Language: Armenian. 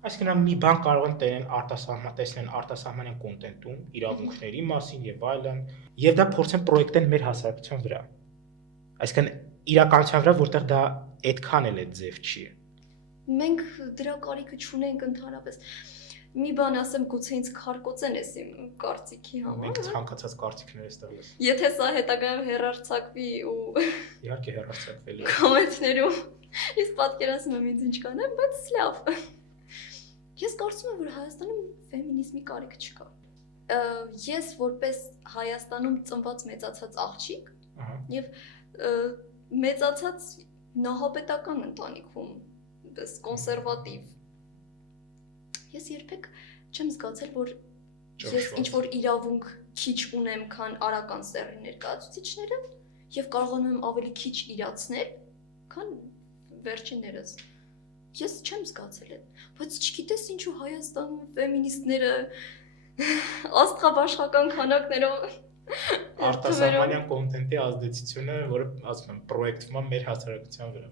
Այսինքն մի բան կարող են տեսնեն արտասահմանյան կոնտենտում իրավունքների մասին եւ այլն, եւ դա փորձեն պրոյեկտել մեր հասարակության վրա։ Այսինքն իրականության վրա, որտեղ դա այդքան էլ այդ ձև չի։ Մենք դրա կարիքը չունենք ընդհանրապես։ Մի բան ասեմ, գուցե ինձ քարկոծեն էս իմ կարծիքի համար։ Մենք ցանկացած կարծիքներ էստեղ լս։ Եթե սա հետագայում հեռարձակվի ու Իհարկե հեռարձակվելու է։ կոմենտներում ես պատկերացնում եմ ինձ ինչ կանեմ, բայց լավ։ Ես կարծում եմ, որ Հայաստանում ֆեմինիզմի կարիք չկա։ Ես որպես Հայաստանում ծնված մեծացած աղջիկ եւ մեծացած նահապետական ընտանիքում, պես կոնսերվատիվ, ես երբեք չեմ զգացել, որ ես ինչ-որ իրավունք քիչ ունեմ, քան արական սեռի ներկայացուցիչները եւ կարողանում եմ ավելի քիչ իրացնել, քան վերջիններս։ Ես չեմ զգացել այդ, բայց չգիտես ինչու Հայաստանում ֆեմինիստները աստղաբաշխական քանակներով արտասահմանյան կոնտենտի ազդեցությունը, որը ասում եմ, պրոյեկտվում է մեր հասարակության վրա։